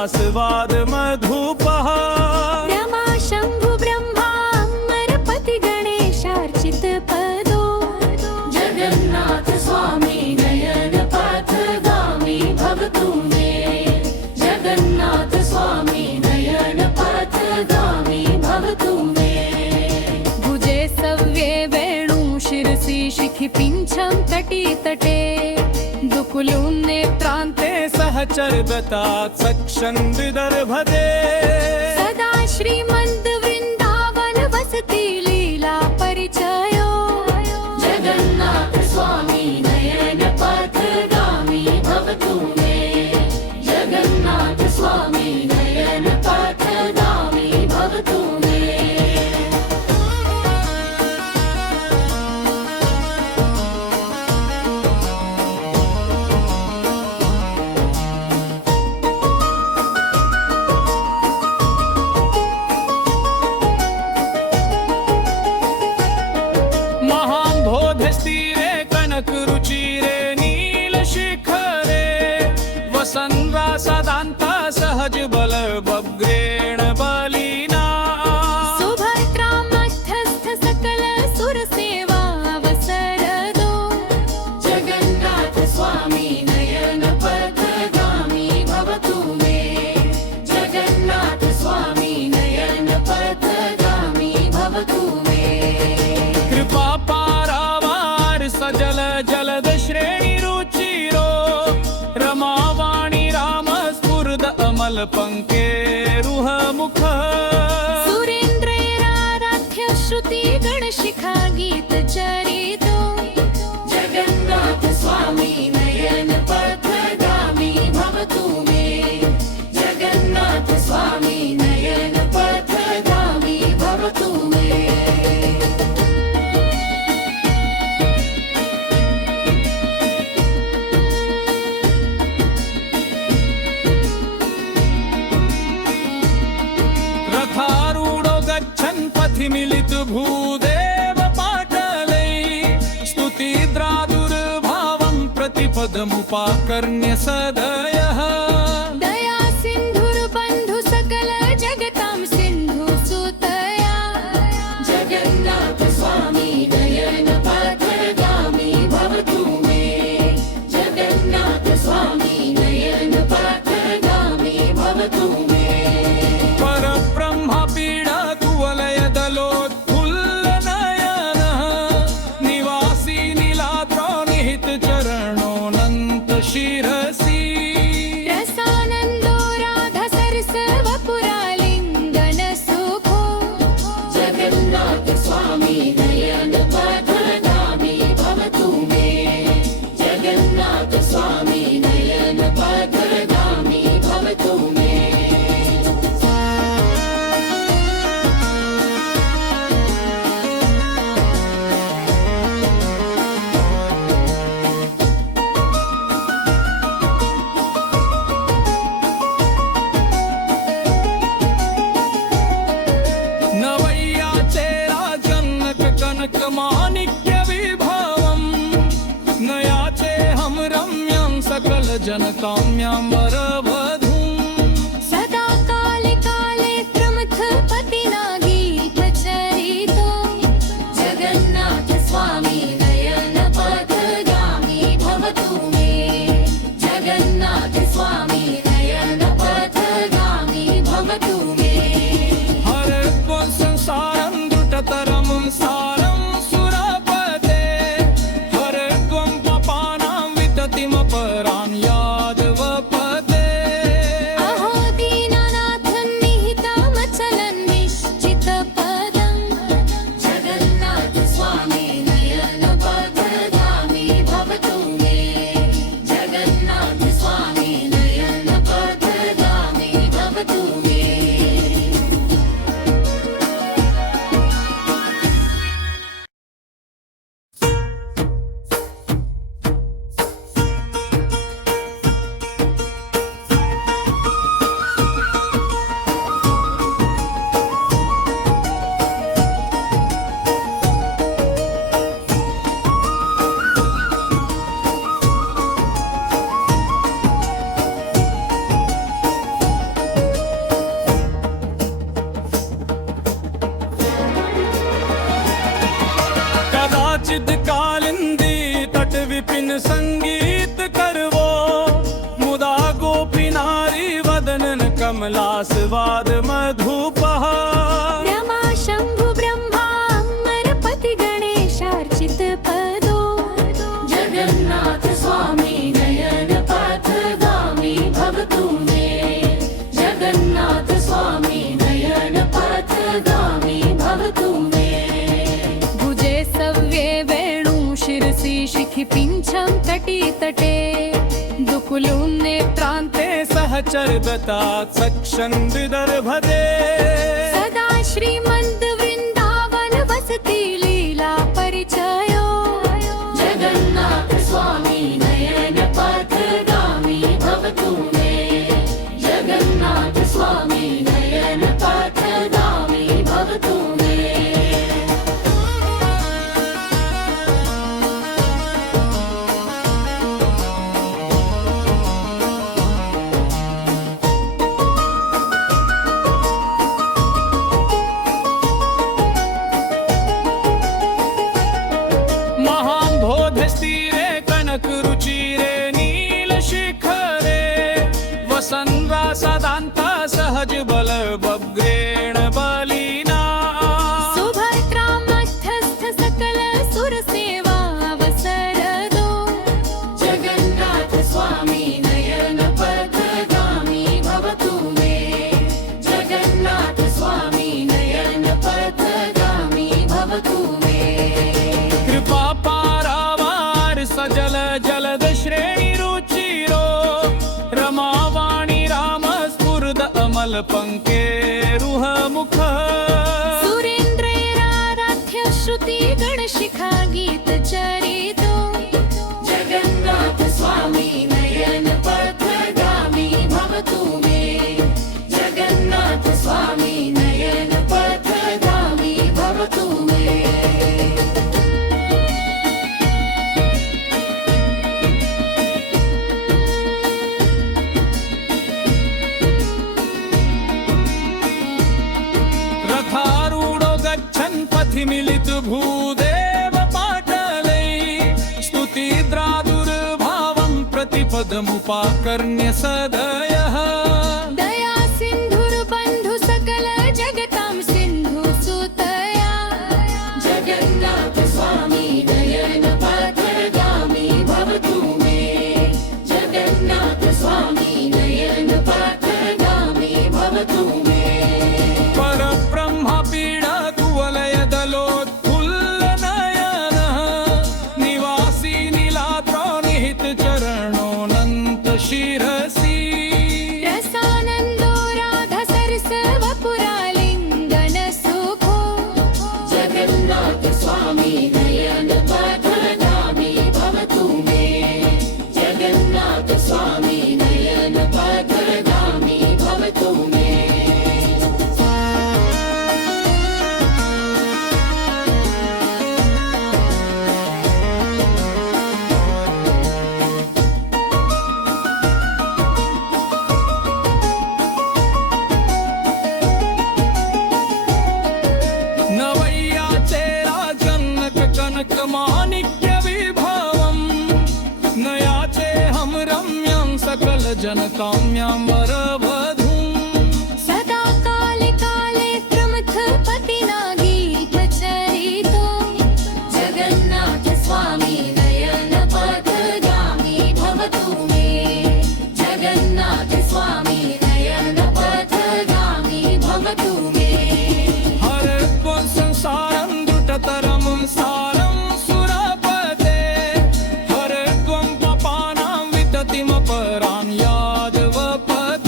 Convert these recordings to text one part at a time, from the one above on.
आस्वाद मधुपः रमा शंभु ब्रह्मा अमरपति गणेशार्चित पदो जगन्नाथ स्वामी नयन पथगामी भवतु मे जगन्नाथ स्वामी नयन पथगामी भवतु मे भुजे सव्ये वेणु शिरसि शिखि पिञ्छं तटी तटे दुकुलुं नेत्रान्ते सहचर्दतात् सक्षन्विदर्भते सदा श्रीमन्द वृन्दावन वसति लीला परिचयो जगन्नाथ स्वामी नयन पथगामी भवतु मे जगन्नाथ स्वामी नयन पथगामी भवतु मे महाम्भोधस्तीरे कनकरुचिरे नीलशिखरे वसन्वासदान्ता सहज बल बग्रेण बलिना सुभद्रा मध्यस्थ सकल सुरसेवा अवसरदो जगन्नाथ स्वामी नयन पथगामी भवतु मे जगन्नाथ स्वामी नयन पथगामी भवतु मे कृपा पारावार सजल जलद श्रेणी रुचिरो रमावाणी राम स्फुरद अमल पंकेरुह मुख सुरेन्द्रैराराध्य श्रुति गणशिखा गीत चरितो जगन्नाथ स्वामी नयन पथगामी भवतु मे जगन्नाथ स्वामी नयन पथगामी भवतु मे रथारूढो गच्छन् पथि मिलित भूदेव पाटलै स्तुतिद्रादुर्भावं प्रतिपदमुपाकर्ण्य सदयः दया सिन्धुर्बन्धु सकल जगतां सिन्धु सुतया जगन्नाथ स्वामी नयन पथगामी भवतु मे जगन्नाथ स्वामी नयन पथगामी भवतु मे परब्रह्म पीडाकुवलयदलोत्फुल्लनयनः निवासी नीलाद्रौ निहित चरणोऽनन्त शिरसि रसानन्दो राधा सरस वपुरालिङ्गन सुखो जगन्नाथ स्वामी नयन पथगामी भवतु मे जगन्नाथ स्वामी नयन पथगामी भवतु मे नवैयाचे राजन्नक कनक माणिक्य विभवम् नयाचे हम रम्यं सकल जनकाम्यां वरवधूम् सदा काले काले त्रमथ पतिना गीत चरितो जगन्नाथ स्वामी नयन पथगामी भवतु मे जगन्नाथ स्वामी नयन पथगामी भवतु मे हरत्वं संसारं दुष्टतरं सारं सुरपते हरत्वं पापानां विततिमपरां यादवपते चिद कालिंदी तट विपिन संगीत करवो मुदा गोपी नारी वदनन कमलास्वाद मधुपः रमा शंभु ब्रह्मा अमरपति गणेशार्चित पदो जगन्नाथ स्वामी नयन पथगामी भवतु मे जगन्नाथ स्वामी नयन पथगामी भवतु मे भुजे सव्ये वेणु शिरसि शिखि पिञ्छं तटी तटे दुकुलुन्ने प्रान्ते सहचर दत्तात् सक्षन् विदर्भते सदा श्रीमन्त वृन्दावन वसति लीला परिचयो जगन्नाथ स्वामी नयन पथगामी भवतु मे जगन्नाथ स्वामी नयन पथगामी भवतु मे महाम्भोधस्तीरे कनकरुचिरे नीलशिखरे वसन्वासदान्ता सहज बल बभ्रेण बलिना सुभद्रा मध्यस्थ सकल सुर सेवा अवसरदो जगन्नाथ स्वामी नयन पथगामी भवतु मे जगन्नाथ स्वामी नयन पथगामी भवतु मे कृपा पारावार सजल जलद श्रेणी रुचिरो रमावाणी राम स्फुरद अमल पंकेरुह मुख सुरेन्द्रैराराध्य श्रुति गणशिखा गीत चरितो जगन्नाथ स्वामी नयन पथगामी भवतु मे जगन्नाथ स्वामी नयन पथगामी भवतु मे रथारूढो गच्छन् पथि मिलित भूदेव पाटलै स्तुतिद्रादुर्भावं प्रतिपदमुपाकर्ण्य सदयः दया सिन्धुर्बन्धु सकल जगतां सिन्धु सुतया जगन्नाथ स्वामी नयन पथगामी भवतु मे जगन्नाथ स्वामी नयन पथगामी भवतु मे परब्रह्म पीडा कुवलय दलोत्फुल्ल नयनः निवासी नीलाद्रो निहित चरणोऽनन्त शिरसि रसानन्दो राधा सरस वपुरालिङ्गन सुखो जगन्नाथ स्वामी नयन पथगामी भवतु मे जगन्नाथ स्वामी नयन पथगामी भवतु मे नवैयाचे राजन्नक कनक माणिक्य विभवम् नयाचे हम रम्यं सकल जनकाम्यां वरवधूम् सदा काले काले प्रमथ पतिना गीत चरितो जगन्नाथ स्वामी नयन पथगामी भवतु मे जगन्नाथ स्वामी नयन पथगामी भवतु मे हरत्वं संसारं दुष्टतरं सारं सुरपते हरत्वं पापानां विततिमपरां याजवपते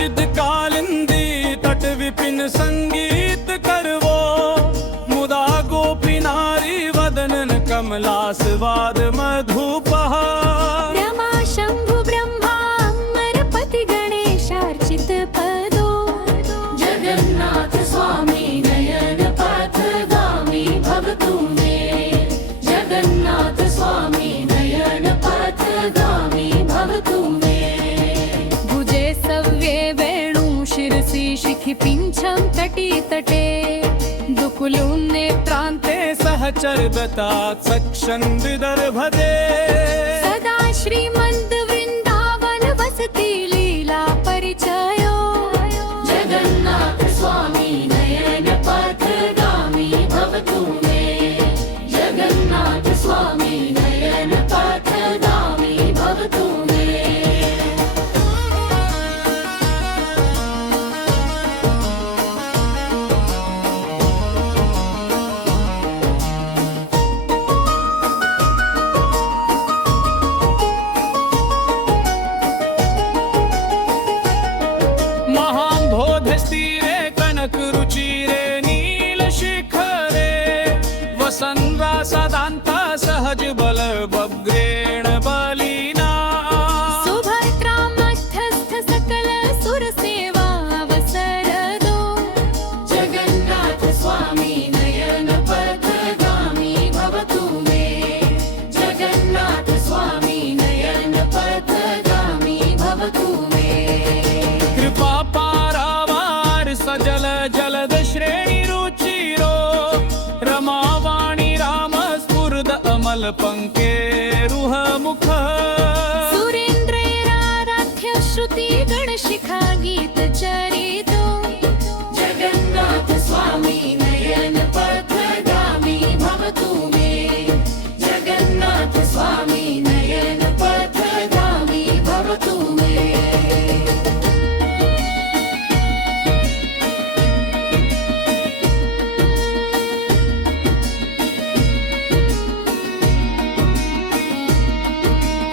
चिद कालिंदी तट विपिन संगीत करवो मुदा गोपी नारी वदनन कमलास्वाद मधुपः रमा शंभु ब्रह्मा अमरपति गणेशार्चित पदो जगन्नाथ स्वामी नयन पथगामी भवतु मे जगन्नाथ स्वामी नयन पथगामी भवतु मे भुजे सव्ये वेणु शिरसि शिखि पिञ्छं तटी तटे दुकुलुं नेत्रान्ते सहचर दत्तात् सक्षन् विदर्भते सदा श्रीमन्द वृन्दावन वसति लीला परिचयो जगन्नाथ स्वामी नयन पथगामी भवतु मे जगन्नाथ स्वामी नयन पथगामी भवतु मे महाम्भोधस्तीरे कनकरुचिरे नीलशिखरे वसन्वासदान्ता सहज बल बग्रेण बलिना सुभद्रा मध्यस्थ सकल सुर सेवा अवसरदो जगन्नाथ स्वामी नयन पथगामी भवतु मे जगन्नाथ स्वामी नयन पथगामी भवतु मे कृपा पारावार सजल जलद श्रेणी रुचिरो रमावाणी राम स्फुरद अमल पंकेरुह मुख सुरेन्द्रैराराध्य श्रुति गणशिखा गीत चरितो जगन्नाथ स्वामी नयन पथगामी भवतु मे जगन्नाथ स्वामी नयन पथगामी भवतु मे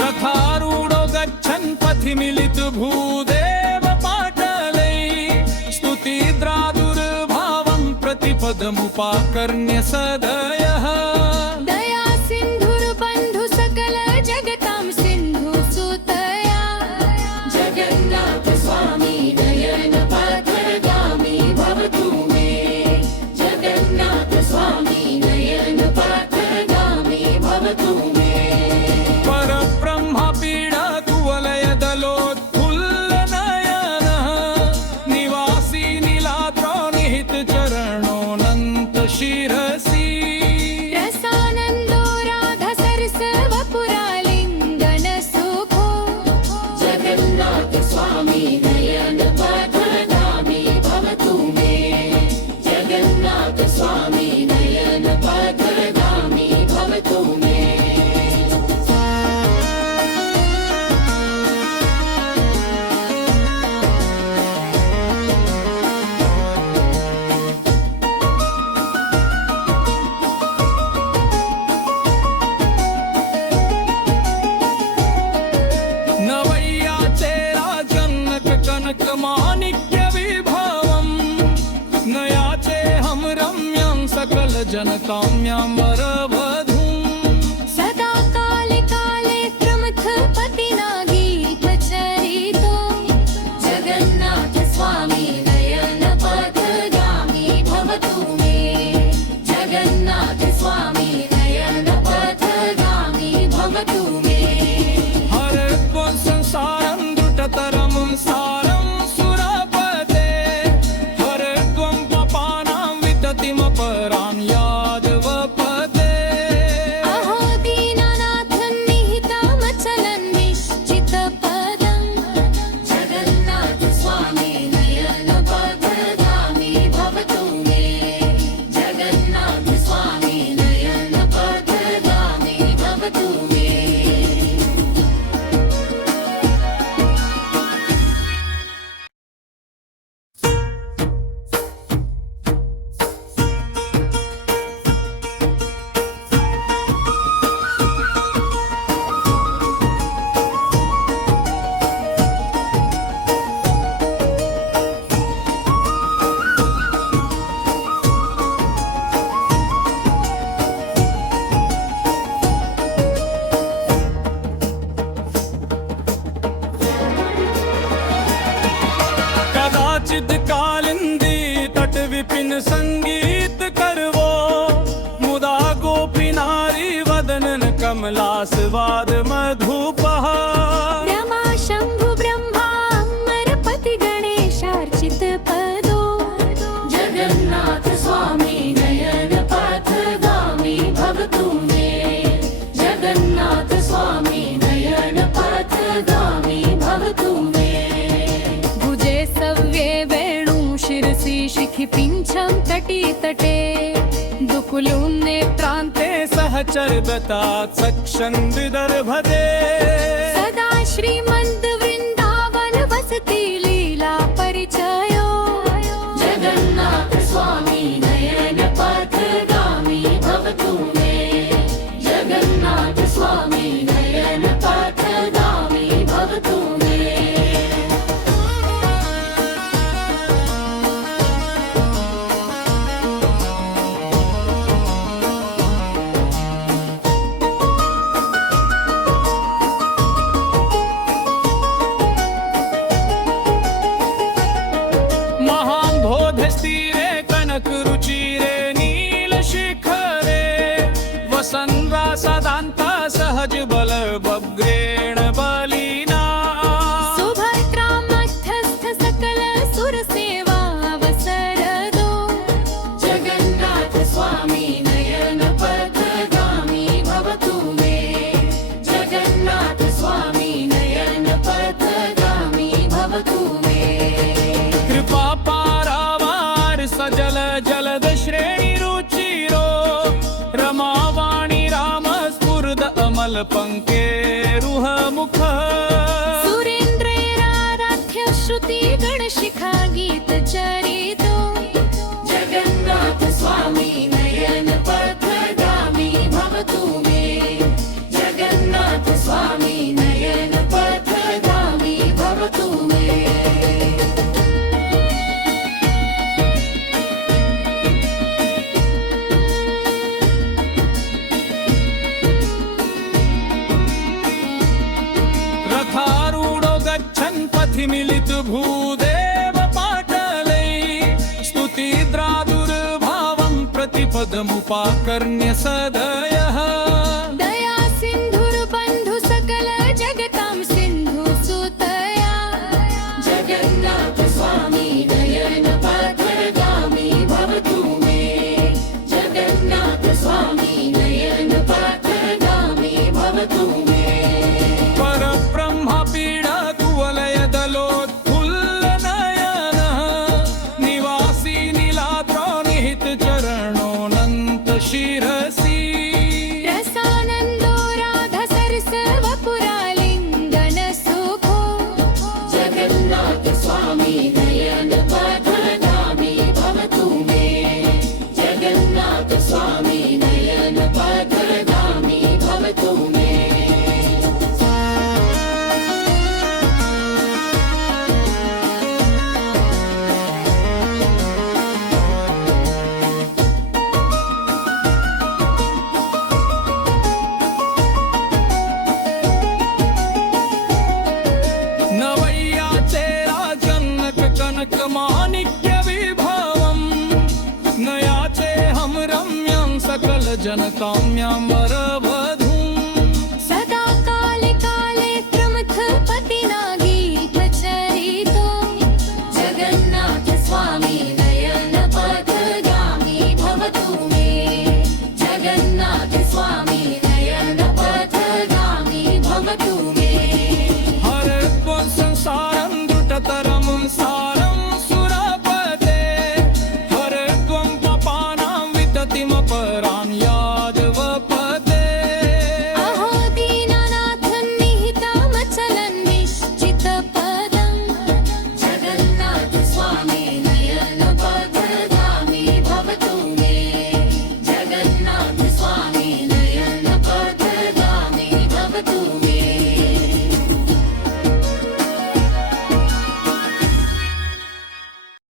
रथारूढो गच्छन् पथि मिलित भूदेव पाटलै स्तुतिद्रादुर्भावं प्रतिपदमुपाकर्ण्य सदयः दया सिन्धुर्बन्धु सकल जगतां सिन्धु सुतया जगन्नाथ स्वामी नयन पथगामी भवतु मे जगन्नाथ स्वामी नयन पथगामी भवतु मे परब्रह्म पीडा कुवलय दलोत्फुल्ल नयनः निवासी नीलाद्रो निहित चरणोऽनन्त शिरसि रसानन्दो राधा सरसवपुरालिङ्गन सुखो जगन्नाथ स्वामी नयन पथगामी भवतु मे जगन्नाथ स्वामी नयन पथगामी भवतु मे नवैयाचे राजन्नक कनक माणिक्य विभवम् नयाचे हम रम्यं सकल जनकाम्यां वरवधूम् सदा काले काले प्रमथ पतिना गीत चरितो जगन्नाथ स्वामी नयन पथगामी भवतु मे जगन्नाथ स्वामी नयन पथगामी भवतु मे हरत्वं संसारं दुष्टतरं सारं सुरपते हरत्वं पापानां विततिमपरां यादवपते संगीत करवो मुदा गोपी नारी वदनन कमलास्वाद मधुपः रमा शंभु ब्रह्मा अमरपति गणेशार्चित पदो जगन्नाथ स्वामी नयन पथगामी भवतु मे जगन्नाथ स्वामी नयन पथगामी भवतु मे भुजे सव्ये वेणु शिरसि शिखि पिञ्छं तटी तटे दुकुलुं नेत्रान्ते सहचर दत्तात् सक्षं विदर्भते सदा श्रीमन्त वृन्दावन वसति लीला परिचयो जगन्नाथ स्वामी नयन पथगामी भवतु मे जगन्नाथ स्वामी नयन पथगामी भवतु मे महाम्भोधस्तीरे कनकरुचिरे नीलशिखरे वसन्वा सदान्ता सहज बल बग्रेण बलिना सुभद्रा मध्यस्थ सकल सुरसेवा अवसरदो जगन्नाथ स्वामी नयन पथगामी भवतु मे जगन्नाथ स्वामी नयन पथगामी भवतु मे कृपा पारावार सजल जलद श्रेणी रुचिरो रमावाणी राम स्फुरद अमल पंकेरुह मुख सुरेन्द्रैराराध्य श्रुति गणशिखा गीत चरितो जगन्नाथ स्वामी नयन पथगामी भवतु मे जगन्नाथ स्वामी नयन पथगामी भवतु मे रथारूढो गच्छन् पथि मिलित भूदेव पाटलै स्तुतिद्रादुर्भावं प्रतिपदमुपाकर्ण्य सदयः दया सिन्धुर्बन्धु सकल जगतां सिन्धु सुतया जगन्नाथ स्वामी नयन पथगामी भवतु मे जगन्नाथ स्वामी नयन पथगामी भवतु मे परब्रह्म पीडा कुवलय दलोत्फुल्ल नयनः निवासी नीलाद्रो निहित चरणोऽनन्त शिरसि रसानन्दो राधा सरसवपुरालिङ्गन सुखो जगन्नाथ स्वामी नयन पथगामी भवतु मे जगन्नाथ स्वामी नयन पथगामी भवतु मे नवैयाचे राजन्नक कनक माणिक्य विभवम् नयाचे हम रम्यं सकल जनकाम्यां वरव